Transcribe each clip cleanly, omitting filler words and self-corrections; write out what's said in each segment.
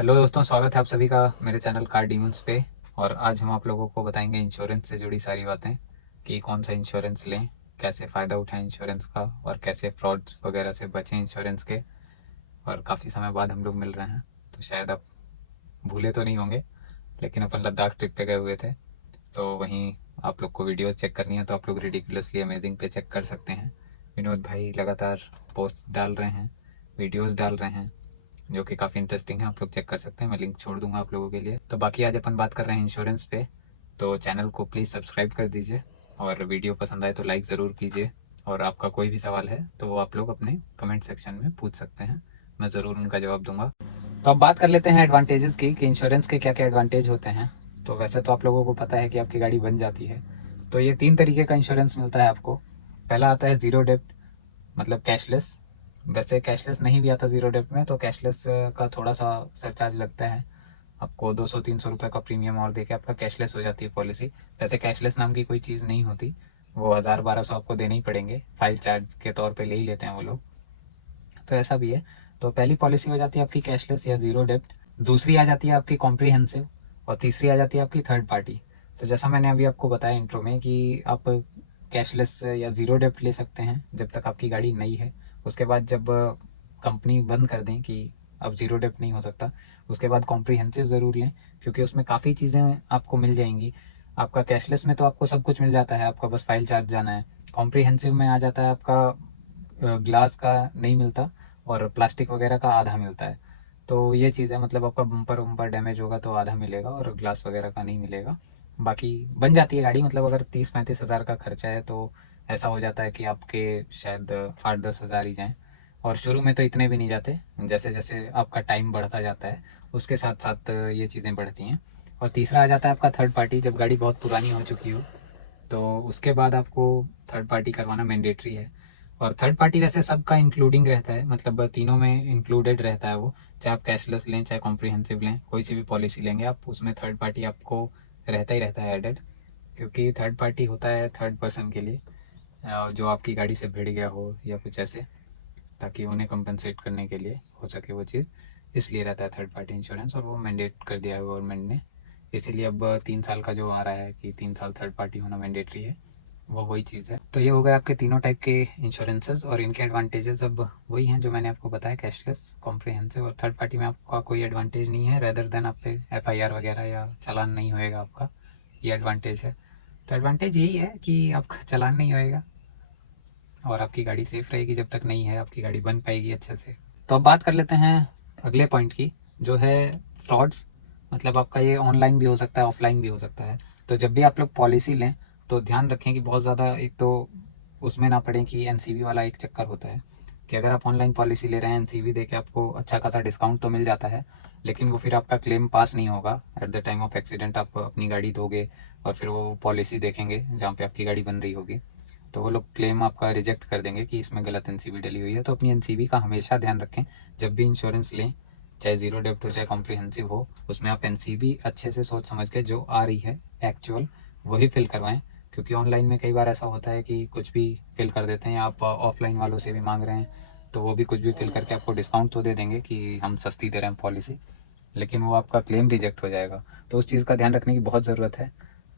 Hello दोस्तों, स्वागत है आप सभी का मेरे चैनल कार डीमंस पे। और आज हम आप लोगों को बताएंगे इंश्योरेंस से जुड़ी सारी बातें कि कौन सा इंश्योरेंस लें, कैसे फ़ायदा उठाएं इंश्योरेंस का और कैसे फ्रॉड वगैरह से बचें इंश्योरेंस के। और काफ़ी समय बाद हम लोग मिल रहे हैं, तो शायद आप भूले तो नहीं होंगे, लेकिन अपन लद्दाख ट्रिप पे गए हुए थे, तो वहीं आप लोग को वीडियोस चेक करनी है तो आप लोग रिडिकुलसली अमेजिंग पे चेक कर सकते हैं। विनोद भाई लगातार पोस्ट डाल रहे हैं, वीडियोस डाल रहे हैं, जो कि काफ़ी इंटरेस्टिंग है। आप लोग चेक कर सकते हैं, मैं लिंक छोड़ दूंगा आप लोगों के लिए। तो बाकी आज अपन बात कर रहे हैं इंश्योरेंस पे, तो चैनल को प्लीज़ सब्सक्राइब कर दीजिए और वीडियो पसंद आए तो लाइक ज़रूर कीजिए। और आपका कोई भी सवाल है तो वो आप लोग अपने कमेंट सेक्शन में पूछ सकते हैं, मैं ज़रूर उनका जवाब दूंगा। तो अब बात कर लेते हैं एडवांटेजेस की कि इंश्योरेंस के क्या क्या एडवांटेज होते हैं। तो वैसे तो आप लोगों को पता है कि आपकी गाड़ी बन जाती है, तो ये 3 तरीके का इंश्योरेंस मिलता है आपको। पहला आता है ज़ीरो डेब्ट, मतलब कैशलेस। वैसे कैशलेस नहीं भी आता ज़ीरो डेब्ट में, तो कैशलेस का थोड़ा सा सरचार्ज लगता है, आपको 200-300 रुपये का प्रीमियम और देके आपका कैशलेस हो जाती है पॉलिसी। वैसे कैशलेस नाम की कोई चीज़ नहीं होती, वो 1000-1200 आपको देने ही पड़ेंगे, फाइल चार्ज के तौर पे ले ही लेते हैं वो लोग। तो ऐसा भी है। तो पहली पॉलिसी हो जाती है आपकी कैशलेस या ज़ीरो डेब्ट, दूसरी आ जाती है आपकी कॉम्प्रीहेंसिव, और तीसरी आ जाती है आपकी थर्ड पार्टी। तो जैसा मैंने अभी आपको बताया इंट्रो में कि आप कैशलेस या ज़ीरो डेब्ट ले सकते हैं जब तक आपकी गाड़ी नई है। उसके बाद जब कंपनी बंद कर दें कि अब ज़ीरो डेब्ट नहीं हो सकता, उसके बाद कॉम्प्रीहेंसिव ज़रूर लें, क्योंकि उसमें काफ़ी चीज़ें आपको मिल जाएंगी। आपका कैशलेस में तो आपको सब कुछ मिल जाता है, आपका बस फाइल चार्ज जाना है। कॉम्प्रीहेंसिव में आ जाता है आपका ग्लास का नहीं मिलता और प्लास्टिक वगैरह का आधा मिलता है। तो ये चीज़ है, मतलब आपका बम्पर वम्पर डैमेज होगा तो आधा मिलेगा और ग्लास वगैरह का नहीं मिलेगा। बाकी बन जाती है गाड़ी, मतलब अगर 30-35 हज़ार का खर्चा है तो ऐसा हो जाता है कि आपके शायद 8-10 हज़ार ही जाएँ। और शुरू में तो इतने भी नहीं जाते, जैसे जैसे आपका टाइम बढ़ता जाता है उसके साथ साथ ये चीज़ें बढ़ती हैं। और तीसरा आ जाता है आपका थर्ड पार्टी, जब गाड़ी बहुत पुरानी हो चुकी हो तो उसके बाद आपको थर्ड पार्टी करवाना मैंडेटरी है। और थर्ड पार्टी वैसे सबका इंक्लूडिंग रहता है, मतलब तीनों में इंक्लूडेड रहता है वो। चाहे आप कैशलेस लें चाहे कॉम्प्रिहेंसिव लें, कोई सी भी पॉलिसी लेंगे आप, उसमें थर्ड पार्टी आपको रहता ही रहता है एडेड। क्योंकि थर्ड पार्टी होता है थर्ड पर्सन के लिए, जो आपकी गाड़ी से भिड़ गया हो या कुछ ऐसे, ताकि उन्हें कंपनसेट करने के लिए हो सके वो चीज़। इसलिए रहता है थर्ड पार्टी इंश्योरेंस, और वो मैंडेट कर दिया है गवर्नमेंट ने। इसीलिए अब 3 साल का जो आ रहा है कि 3 साल थर्ड पार्टी होना मैंडेटरी है, वो वही चीज़ है। तो ये हो गए आपके तीनों टाइप के इंश्योरेंसेस, और इनके एडवांटेजेस अब वही हैं जो मैंने आपको बताया, कैशलेस, कॉम्प्रिहेंसिव और थर्ड पार्टी में आपका कोई एडवांटेज नहीं है रेदर देन आप पे FIR वगैरह या चालान नहीं होएगा आपका, ये एडवांटेज है। तो एडवांटेज यही है कि आपका चालान नहीं होएगा और आपकी गाड़ी सेफ़ रहेगी, जब तक नहीं है आपकी गाड़ी बन पाएगी अच्छे से। तो अब बात कर लेते हैं अगले पॉइंट की, जो है फ्रॉड्स। मतलब आपका ये ऑनलाइन भी हो सकता है, ऑफलाइन भी हो सकता है। तो जब भी आप लोग पॉलिसी लें तो ध्यान रखें कि बहुत ज़्यादा एक तो उसमें ना पड़े कि NCV वाला एक चक्कर होता है कि अगर आप ऑनलाइन पॉलिसी ले रहे हैं NCV दे के आपको अच्छा खासा डिस्काउंट तो मिल जाता है, लेकिन वो फिर आपका क्लेम पास नहीं होगा at the time of accident. आप अपनी गाड़ी धोगे और फिर वो पॉलिसी देखेंगे जहाँ पे आपकी गाड़ी बन रही होगी, तो वो लोग क्लेम आपका रिजेक्ट कर देंगे कि इसमें गलत NCV डली हुई है। तो अपनी NCV का हमेशा ध्यान रखें जब भी इंश्योरेंस लें, चाहे ज़ीरो डेब्ट हो चाहे कॉम्प्रिहेंसिव हो, उसमें आप NCV अच्छे से सोच समझ के जो आ रही है एक्चुअल, वही फिल करवाएं। क्योंकि ऑनलाइन में कई बार ऐसा होता है कि कुछ भी फिल कर देते हैं, या आप ऑफलाइन वालों से भी मांग रहे हैं तो वो भी कुछ भी फिल करके आपको डिस्काउंट तो दे देंगे कि हम सस्ती दे रहे हैं पॉलिसी, लेकिन वो आपका क्लेम रिजेक्ट हो जाएगा। तो उस चीज़ का ध्यान रखने की बहुत ज़रूरत है,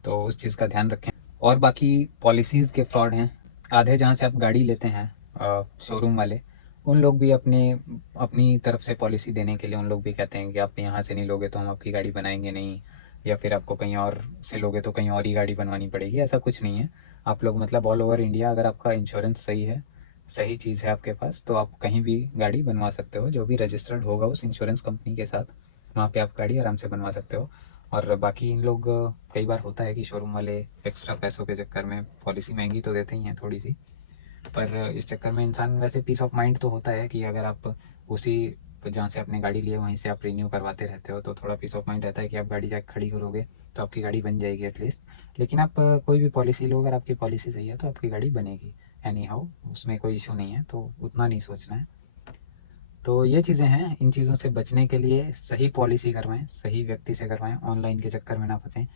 तो उस चीज़ का ध्यान रखें। और बाकी पॉलिसीज़ के फ्रॉड हैं आधे, जहाँ से आप गाड़ी लेते हैं शोरूम वाले, उन लोग भी अपनी तरफ से पॉलिसी देने के लिए उन लोग भी कहते हैं कि आप यहाँ से नहीं लोगे तो हम आपकी गाड़ी बनाएंगे नहीं, या फिर आपको कहीं और से लोगे तो कहीं और ही गाड़ी बनवानी पड़ेगी। ऐसा कुछ नहीं है। आप लोग मतलब ऑल ओवर इंडिया अगर आपका इंश्योरेंस सही है, सही चीज़ है आपके पास, तो आप कहीं भी गाड़ी बनवा सकते हो, जो भी रजिस्टर्ड होगा उस इंश्योरेंस कंपनी के साथ, वहाँ पे आप गाड़ी आराम से बनवा सकते हो। और बाकी इन लोग कई बार होता है कि शोरूम वाले एक्स्ट्रा पैसों के चक्कर में पॉलिसी महंगी तो देते ही हैं थोड़ी सी, पर इस चक्कर में इंसान वैसे पीस ऑफ माइंड तो होता है कि अगर आप उसी जहाँ से आपने गाड़ी ली है वहीं से आप रिन्यू करवाते रहते हो, तो थोड़ा पीस ऑफ माइंड रहता है कि आप गाड़ी जाकर खड़ी करोगे तो आपकी गाड़ी बन जाएगी एटलीस्ट। लेकिन आप कोई भी पॉलिसी लो, अगर आपकी पॉलिसी सही है तो आपकी गाड़ी बनेगी एनी हाउ, उसमें कोई इशू नहीं है, तो उतना नहीं सोचना है। तो ये चीज़ें हैं, इन चीज़ों से बचने के लिए सही पॉलिसी करवाएं, सही व्यक्ति से करवाएं, ऑनलाइन के चक्कर में ना फंसें।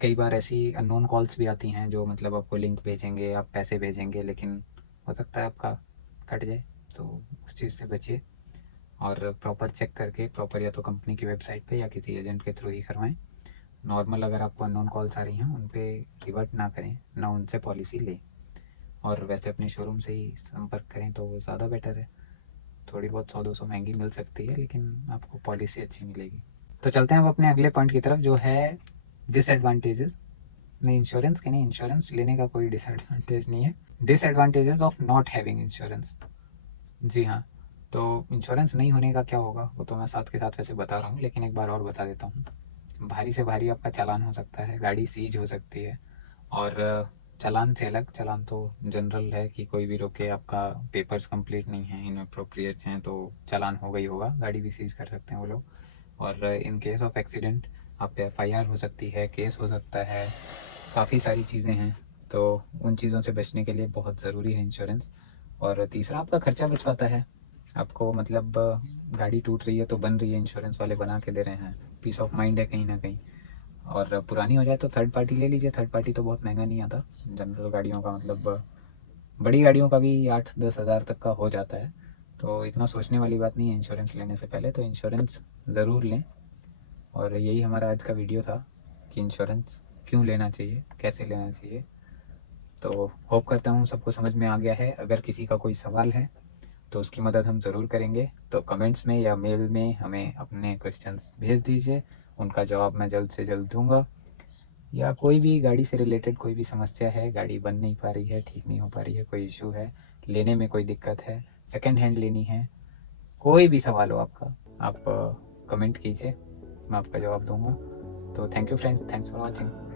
कई बार ऐसी अननोन कॉल्स भी आती हैं जो मतलब आपको लिंक भेजेंगे, आप पैसे भेजेंगे, लेकिन हो सकता है आपका कट जाए, तो उस चीज़ से बचिए। और प्रॉपर चेक करके प्रॉपर या तो कंपनी की वेबसाइट पे या किसी एजेंट के थ्रू ही करवाएं। नॉर्मल अगर आपको अननोन कॉल्स आ रही हैं उन पे रिवर्ट ना करें, ना उनसे पॉलिसी लें, और वैसे अपने शोरूम से ही संपर्क करें तो वो ज़्यादा बेटर है। थोड़ी बहुत 100-200 महंगी मिल सकती है लेकिन आपको पॉलिसी अच्छी मिलेगी। तो चलते हैं अब अपने अगले पॉइंट की तरफ, जो है डिसएडवांटेजेस। नहीं, इंश्योरेंस के नहीं, इंश्योरेंस लेने का कोई डिसएडवांटेज नहीं है। Disadvantages of not having insurance. जी हाँ, तो इंश्योरेंस नहीं होने का क्या होगा वो तो मैं साथ के साथ वैसे बता रहा हूँ, लेकिन एक बार और बता देता हूँ। भारी से भारी आपका चालान हो सकता है, गाड़ी सीज हो सकती है, और चालान से अलग, चालान तो जनरल है कि कोई भी रोके, आपका पेपर्स कंप्लीट नहीं है, इनअप्रोप्रिएट हैं, तो चालान होगा ही होगा, गाड़ी भी सीज कर सकते हैं वो लोग। और इन केस ऑफ एक्सीडेंट आप पे FIR हो सकती है, केस हो सकता है, काफ़ी सारी चीज़ें हैं। तो उन चीज़ों से बचने के लिए बहुत ज़रूरी है इंश्योरेंस। और तीसरा, आपका खर्चा बचवाता है आपको, मतलब गाड़ी टूट रही है तो बन रही है, इंश्योरेंस वाले बना के दे रहे हैं, पीस ऑफ माइंड है कहीं ना कहीं। और पुरानी हो जाए तो थर्ड पार्टी ले लीजिए, थर्ड पार्टी तो बहुत महंगा नहीं आता। जनरल गाड़ियों का मतलब बड़ी गाड़ियों का भी 8-10 हज़ार तक का हो जाता है, तो इतना सोचने वाली बात नहीं है इंश्योरेंस लेने से पहले, तो इंश्योरेंस ज़रूर लें। और यही हमारा आज का वीडियो था कि इंश्योरेंस क्यों लेना चाहिए, कैसे लेना चाहिए। तो होप करता हूँ सबको समझ में आ गया है। अगर किसी का कोई सवाल है तो उसकी मदद हम ज़रूर करेंगे, तो कमेंट्स में या मेल में हमें अपने क्वेश्चंस भेज दीजिए, उनका जवाब मैं जल्द से जल्द दूंगा। या कोई भी गाड़ी से रिलेटेड कोई भी समस्या है, गाड़ी बन नहीं पा रही है, ठीक नहीं हो पा रही है, कोई इशू है, लेने में कोई दिक्कत है, सेकेंड हैंड लेनी है, कोई भी सवाल हो आपका, आप कमेंट कीजिए, मैं आपका जवाब दूंगा। तो thank you friends, thanks for watching.